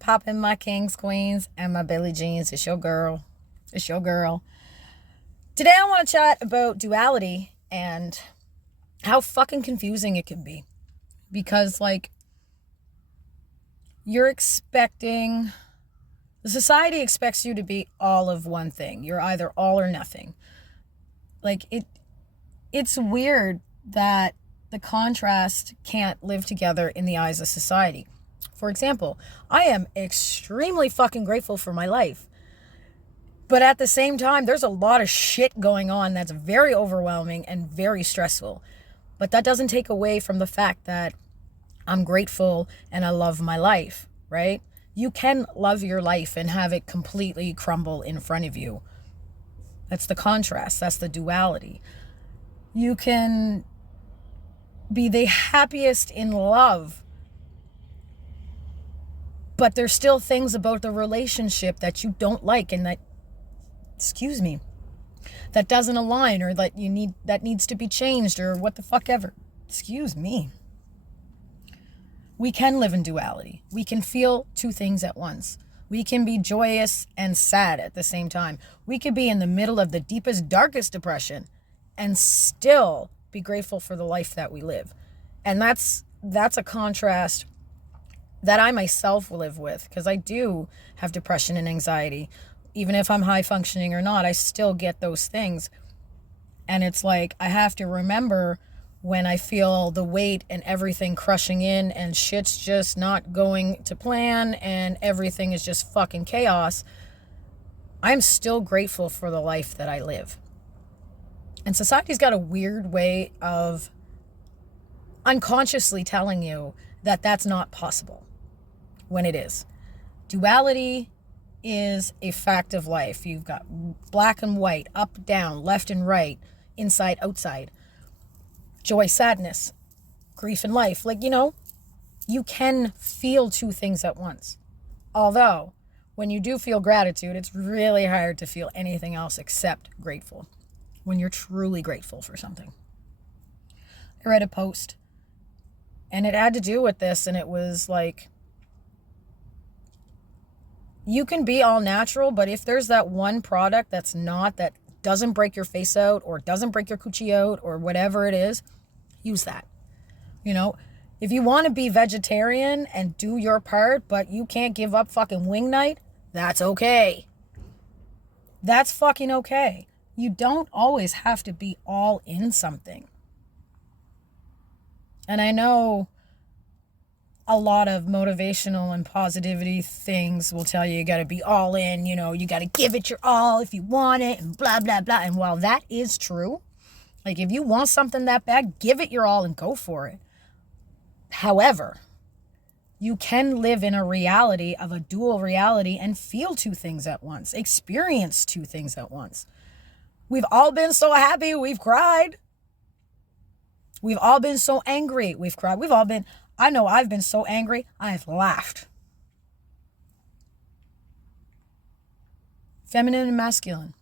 poppin', my kings, queens, and my Billie Jeans? It's your girl. It's your girl. Today I want to chat about duality and how fucking confusing it can be. Because, like, you're expecting... The society expects you to be all of one thing. You're either all or nothing. Like, it's weird that the contrast can't live together in the eyes of society. For example, I am extremely fucking grateful for my life. But at the same time, there's a lot of shit going on that's very overwhelming and very stressful. But that doesn't take away from the fact that I'm grateful and I love my life, right? You can love your life and have it completely crumble in front of you. That's the contrast. That's the duality. You can be the happiest in love, but there's still things about the relationship that you don't like and that, that doesn't align, or that that needs to be changed, or what the fuck ever. We can live in duality. We can feel two things at once. We can be joyous and sad at the same time. We could be in the middle of the deepest, darkest depression and still be grateful for the life that we live. And that's a contrast that I myself live with, because I do have depression and anxiety. Even if I'm high functioning or not, I still get those things. And it's like, I have to remember when I feel the weight and everything crushing in and shit's just not going to plan and everything is just fucking chaos, I'm still grateful for the life that I live. And society's got a weird way of unconsciously telling you that that's not possible when it is. Duality is a fact of life. You've got black and white, up, down, left and right, inside, outside, joy, sadness, grief, and life. Like, you can feel two things at once. Although, when you do feel gratitude, it's really hard to feel anything else except grateful when you're truly grateful for something. I read a post, and it had to do with this, and it was like, you can be all natural, but if there's that one product that doesn't break your face out or doesn't break your coochie out or whatever it is, use that. If you want to be vegetarian and do your part, but you can't give up fucking wing night, that's okay. That's fucking okay. You don't always have to be all in something. And I know a lot of motivational and positivity things will tell you got to be all in, you got to give it your all if you want it, and blah, blah, blah. And while that is true, like, if you want something that bad, give it your all and go for it. However, you can live in a reality of a dual reality and feel two things at once, experience two things at once. We've all been so happy, we've cried. We've all been so angry, we've cried. I know I've been so angry, I've laughed. Feminine and masculine.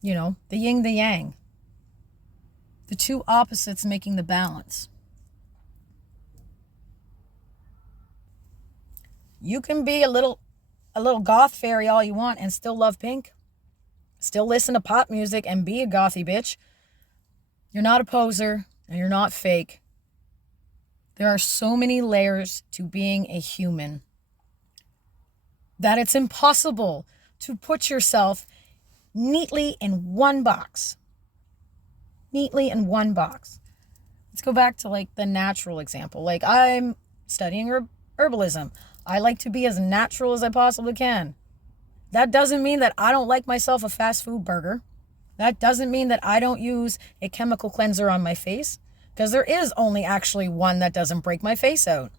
The yin, the yang. The two opposites making the balance. You can be a little goth fairy all you want and still love pink. Still listen to pop music and be a gothy bitch. You're not a poser and you're not fake. There are so many layers to being a human that it's impossible to put yourself neatly in one box. Let's go back to, like, the natural example. Like, I'm studying herbalism. I like to be as natural as I possibly can. That doesn't mean that I don't like myself a fast food burger. That doesn't mean that I don't use a chemical cleanser on my face, because there is only actually one that doesn't break my face out.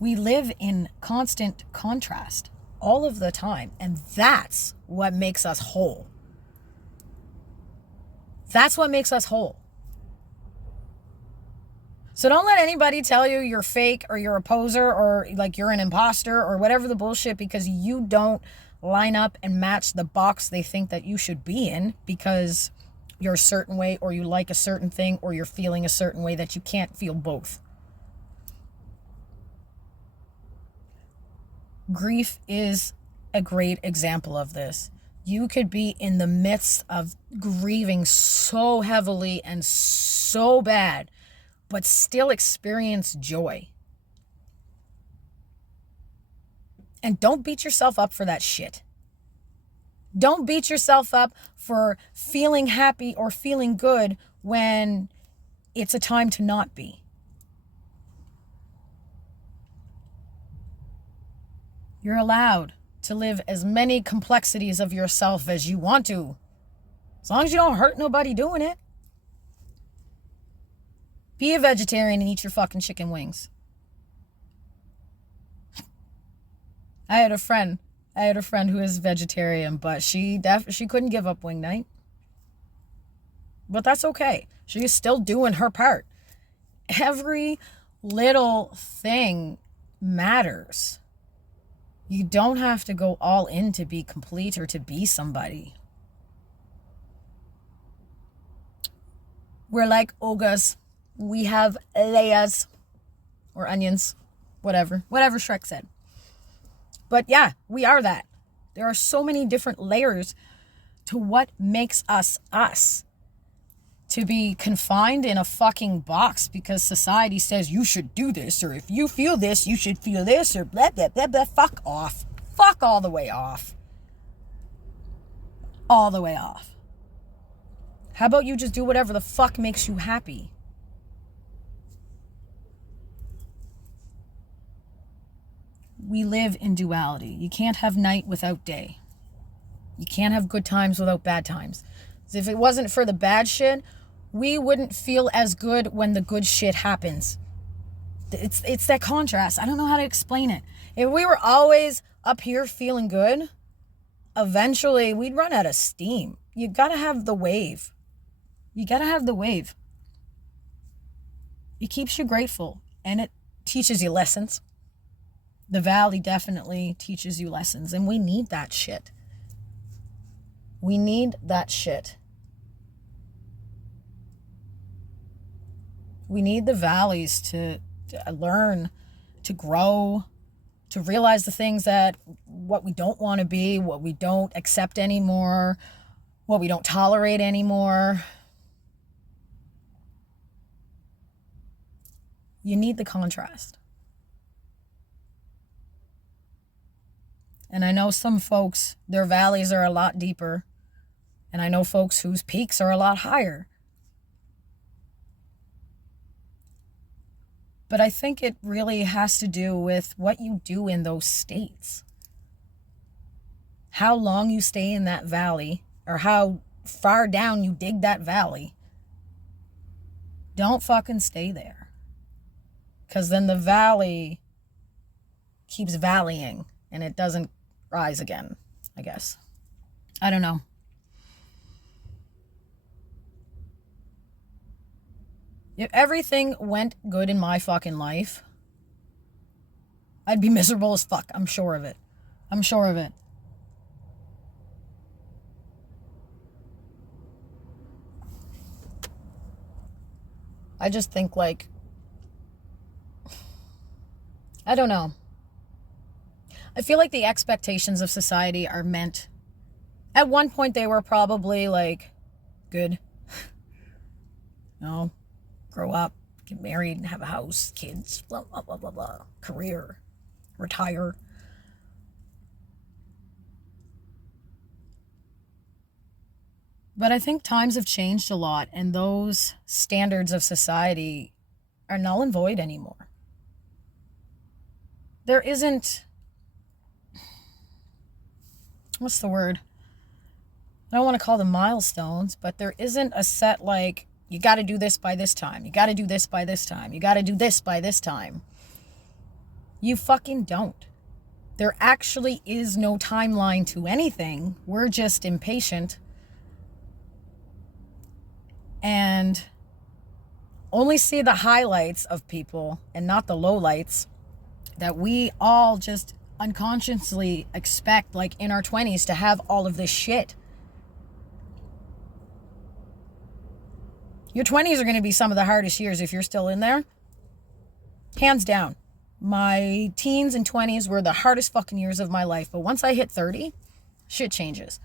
We live in constant contrast all of the time, and that's what makes us whole. That's what makes us whole. So don't let anybody tell you you're fake or you're a poser or like you're an imposter or whatever the bullshit, because you don't line up and match the box they think that you should be in because you're a certain way, or you like a certain thing, or you're feeling a certain way, that you can't feel both. Grief is a great example of this. You could be in the midst of grieving so heavily and so bad, but still experience joy. And don't beat yourself up for that shit. Don't beat yourself up for feeling happy or feeling good when it's a time to not be. You're allowed to live as many complexities of yourself as you want to, as long as you don't hurt nobody doing it. Be a vegetarian and eat your fucking chicken wings. I had a friend who is vegetarian, but she couldn't give up wing night. But that's okay. She's still doing her part. Every little thing matters. You don't have to go all in to be complete or to be somebody. We're like ogas. We have layers or onions, whatever Shrek said. But yeah, we are that. There are so many different layers to what makes us us. To be confined in a fucking box because society says you should do this, or if you feel this, you should feel this, or blah, blah, blah, blah. Fuck off. Fuck all the way off. All the way off. How about you just do whatever the fuck makes you happy? We live in duality. You can't have night without day. You can't have good times without bad times. If it wasn't for the bad shit, we wouldn't feel as good when the good shit happens. It's that contrast. I don't know how to explain it. If we were always up here feeling good, eventually we'd run out of steam. You gotta have the wave. You gotta have the wave. It keeps you grateful and it teaches you lessons. The valley definitely teaches you lessons, and we need that shit. We need that shit. We need the valleys to learn, to grow, to realize the things that what we don't want to be, what we don't accept anymore, what we don't tolerate anymore. You need the contrast. And I know some folks, their valleys are a lot deeper. And I know folks whose peaks are a lot higher. But I think it really has to do with what you do in those states. How long you stay in that valley, or how far down you dig that valley. Don't fucking stay there. Because then the valley keeps valleying and it doesn't rise again, I guess. I don't know. If everything went good in my fucking life, I'd be miserable as fuck. I'm sure of it. I'm sure of it. I just think like, I don't know. I feel like the expectations of society are meant, at one point they were probably like, good. No. Grow up, get married, and have a house, kids, blah, blah, blah, blah, blah. Career, retire. But I think times have changed a lot, and those standards of society are null and void anymore. There isn't, what's the word? I don't want to call them milestones, but there isn't a set like, you got to do this by this time. You got to do this by this time. You got to do this by this time. You fucking don't. There actually is no timeline to anything. We're just impatient and only see the highlights of people and not the lowlights that we all just unconsciously expect, like in our 20s, to have all of this shit. Your 20s are going to be some of the hardest years if you're still in there. Hands down. My teens and 20s were the hardest fucking years of my life. But once I hit 30, shit changes.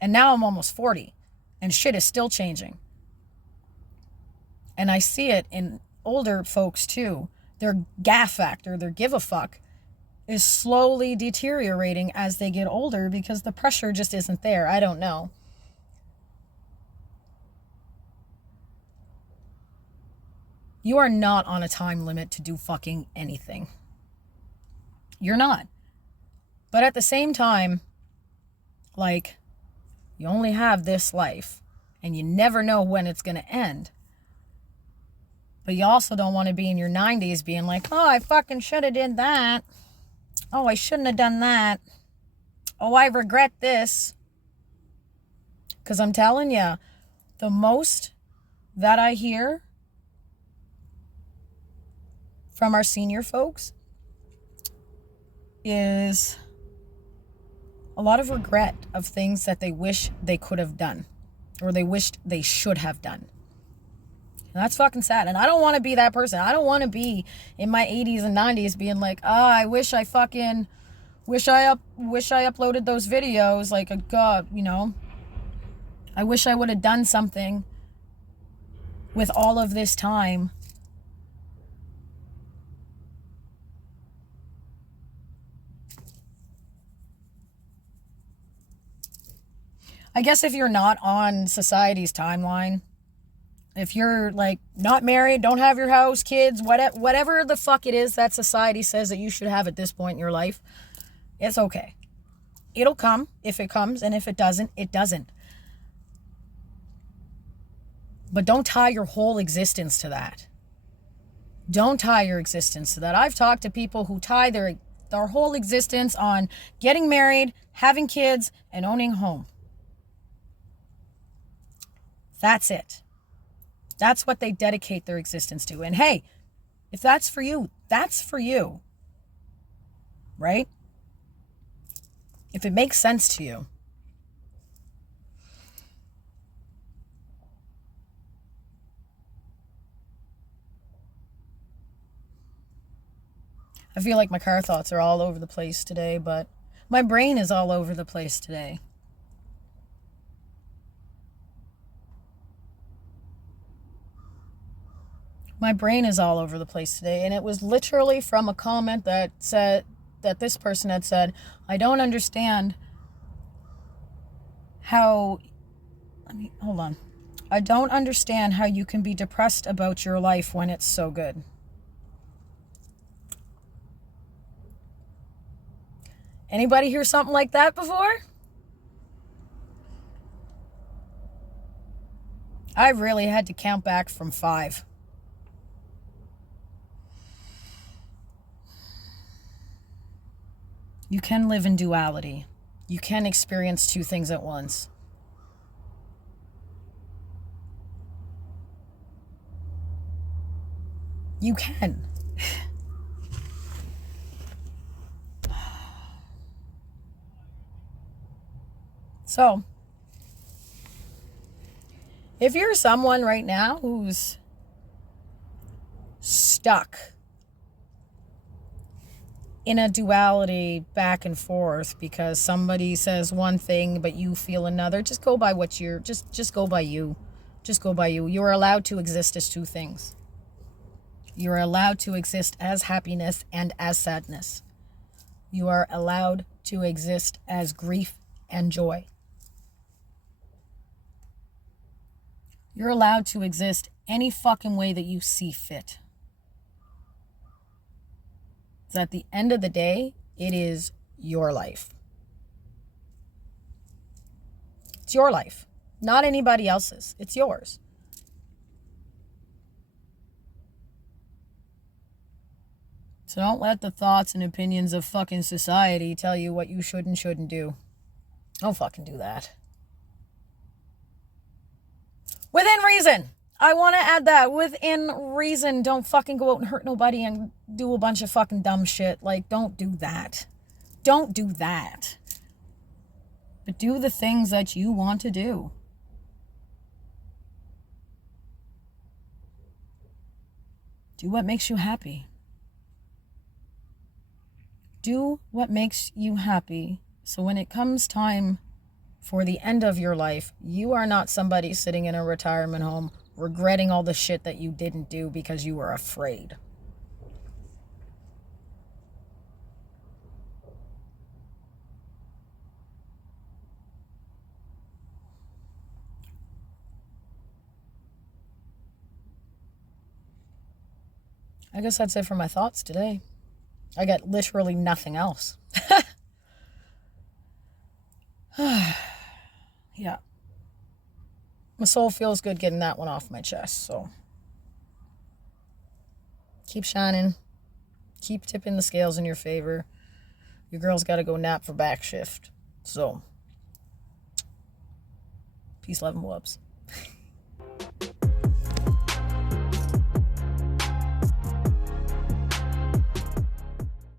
And now I'm almost 40. And shit is still changing. And I see it in older folks too. Their gaff factor, their give a fuck, is slowly deteriorating as they get older because the pressure just isn't there. I don't know. You are not on a time limit to do fucking anything. You're not. But at the same time, like, you only have this life and you never know when it's going to end. But you also don't want to be in your 90s being like, oh, I fucking should have did that. Oh, I shouldn't have done that. Oh, I regret this. Because I'm telling you, the most that I hear from our senior folks is a lot of regret of things that they wish they could have done or they wished they should have done. And that's fucking sad. And I don't want to be that person. I don't want to be in my 80s and 90s being like, I wish I uploaded those videos. Like, God, I wish I would have done something with all of this time. I guess if you're not on society's timeline, if you're like not married, don't have your house, kids, whatever the fuck it is that society says that you should have at this point in your life, it's okay. It'll come if it comes, and if it doesn't, it doesn't. But don't tie your whole existence to that. Don't tie your existence to that. I've talked to people who tie their whole existence on getting married, having kids, and owning a home. That's it. That's what they dedicate their existence to. And hey, if that's for you, that's for you. Right? If it makes sense to you. I feel like my car thoughts are all over the place today, but my brain is all over the place today. My brain is all over the place today, and it was literally from a comment that said that this person had said, I don't understand how, hold on. I don't understand how you can be depressed about your life when it's so good. Anybody hear something like that before? I really had to count back from 5. You can live in duality. You can experience two things at once. You can. So, if you're someone right now who's stuck in a duality back and forth because somebody says one thing but you feel another, just go by what you're, just go by you. Just go by you. You are allowed to exist as two things. You are allowed to exist as happiness and as sadness. You are allowed to exist as grief and joy. You're allowed to exist any fucking way that you see fit. So at the end of the day, it is your life. It's your life, not anybody else's. It's yours. So don't let the thoughts and opinions of fucking society tell you what you should and shouldn't do. Don't fucking do that. Within reason. I want to add that. Within reason. Don't fucking go out and hurt nobody and do a bunch of fucking dumb shit. Like, don't do that. Don't do that. But do the things that you want to do. Do what makes you happy. Do what makes you happy. So when it comes time for the end of your life, you are not somebody sitting in a retirement home regretting all the shit that you didn't do because you were afraid. I guess that's it for my thoughts today. I got literally nothing else. Yeah. My soul feels good getting that one off my chest, so keep shining. Keep tipping the scales in your favor. Your girl's got to go nap for back shift. So, peace, love, and whoops.